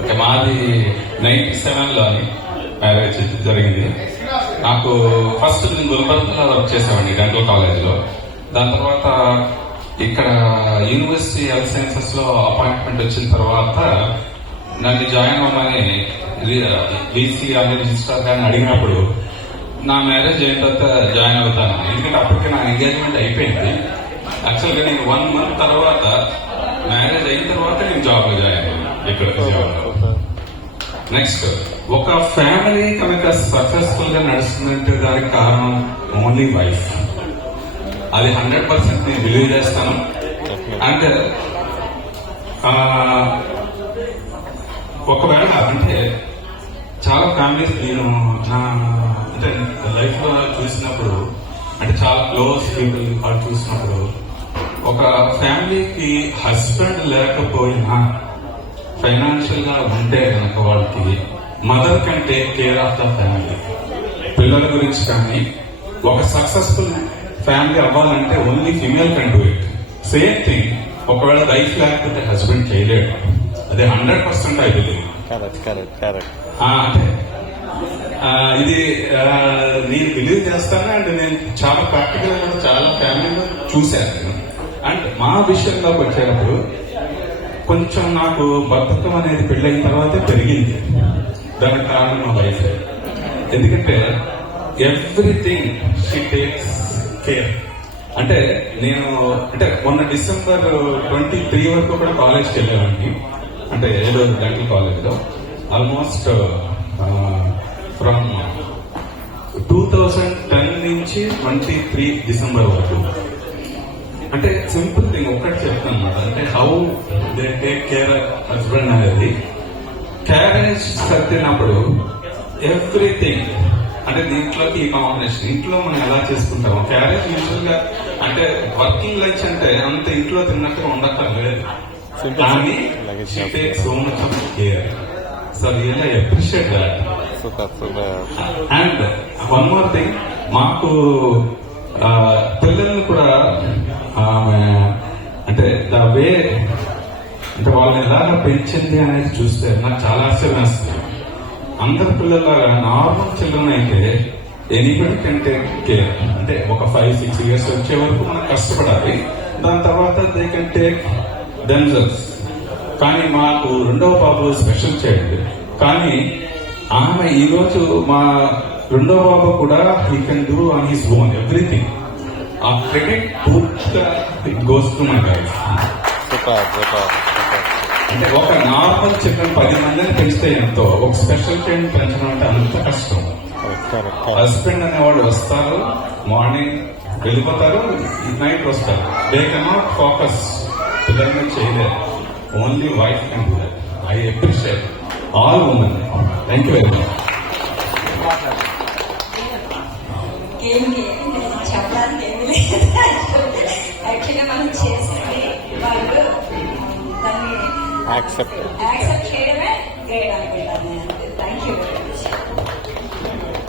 Okay, మాది 97లో marriage జరిగింది. నాకు ఫస్ట్ నేను గుల్బర్గాలో వర్క్ చేసేవాడిని డెంటల్ కాలేజ్లో. దాని తర్వాత ఇక్కడ యూనివర్సిటీ హెల్త్ సైన్సెస్ లో అపాయింట్మెంట్ వచ్చిన తర్వాత నన్ను జాయిన్ అవ్వమని బీసీ కానీ రిజిస్ట్రార్ కానీ అడిగినప్పుడు నా మ్యారేజ్ అయిన తర్వాత జాయిన్ అవుతాను, ఎందుకంటే అప్పటికే నా ఎంగేజ్మెంట్ అయిపోయింది. యాక్చువల్గా నేను 1 month తర్వాత మ్యారేజ్ అయిన తర్వాత నేను జాబ్ లో జాయిన్ అయ్యాను ఇక్కడ. నెక్స్ట్, ఒక ఫ్యామిలీ కనుక సక్సెస్ఫుల్ గా నడుస్తుందంటే దానికి కారణం ఓన్లీ వైఫ్. అది 100% నేను బిలీవ్ చేస్తాను. అండ్ ఒకవేళ అంటే చాలా ఫ్యామిలీస్ నేను అంటే లైఫ్ లో చూసినప్పుడు, అంటే చాలా క్లోజ్ పీపుల్ వాళ్ళు చూసినప్పుడు, ఒక ఫ్యామిలీకి హస్బెండ్ లేకపోయినా ఫైనాన్షియల్ గా ఉంటే కనుక వాళ్ళకి mother can take care of the family. పిల్లల గురించి కానీ ఒక సక్సెస్ఫుల్ ఫ్యామిలీ అవ్వాలంటే only female can do it. Same thing ఒకవేళ వైఫ్ లేకపోతే హస్బెండ్ చేయలేడు. అదే 100% ఐ బిలీవ్. అంటే ఇది నేను బిలీవ్ చేస్తాను. అండ్ నేను చాలా ప్రాక్టికల్ గా చాలా ఫ్యామిలీలో చూశాను. అండ్ మా విషయంలోకి వచ్చేటప్పుడు కొంచెం నాకు బద్ధకం అనేది పెళ్ళైన తర్వాతే పెరిగింది. దానికి కారణం మా వైఫ్. ఎందుకంటే ఎవ్రీథింగ్ షీ టేక్స్ కేర్. అంటే నేను మొన్న December 23 వరకు కూడా కాలేజ్కి వెళ్ళేవాడిని. అంటే ఏదో డెంటల్ కాలేజ్లో ఆల్మోస్ట్ ఫ్రమ్ 2010 నుంచి 23 December వరకు. అంటే సింపుల్ థింగ్ ఒక్కటి చెప్తాను అన్నమాట. అంటే how they take care of husband అనేది, క్యారేజ్ సర్దినప్పుడు ఎవ్రీథింగ్, అంటే దీంట్లోకి ఈ కాంబినేషన్ ఇంట్లో మనం ఎలా చేసుకుంటాము. క్యారేజ్ యూజువల్ గా అంటే వర్కింగ్ లంచ్ అంటే అంత ఇంట్లో తిన్నట్టుగా ఉండక్కర్లేదు, కానీ she take so much of care. So really I appreciate that. And one more thing, మాకు పిల్లల్ని కూడా అంటే ద వే అంటే వాళ్ళని ఎలాగా పెంచింది అనేది చూస్తే నాకు చాలా ఆశ్చర్యం వేస్తుంది. అందరి పిల్లల్లాగా నార్మల్ చిల్డ్రన్ అయితే ఎనీబడి కెన్ టేక్ కేర్. అంటే ఒక 5-6 years వచ్చే వరకు మనం కష్టపడాలి, దాని తర్వాత దే కెన్ టేక్ దెమ్సెల్వ్స్. కానీ మాకు రెండవ బాబు స్పెషల్ చైల్డ్, కానీ ఆమె ఈరోజు మా రెండవ బాబు కూడా he can do on his own everything. ఆ క్రెడిట్ పూర్తిగా గోస్ టు మై వైఫ్. అంటే ఒక నార్మల్ చిల్డ్రన్ 10 మందిని పెంచితే ఎంతో, ఒక స్పెషల్ చైల్డ్ పెంచడం అంటే అంత కష్టం. హస్బెండ్ అనేవాళ్ళు వస్తారు, మార్నింగ్ వెళ్ళిపోతారు, నైట్ వస్తారు. దే కెనాట్ ఫోకస్, పిల్లల మీద చేయలేరు. Only wife can do that. I appreciate all women. Thank you very much. చెప్పడానికి ఏమి లేదు. యాక్చువల్గా మనం చేసేది వాళ్ళు దాన్ని యాక్సెప్ట్ చేయడమే గ్రేట్ అనుకుంటాను నేను.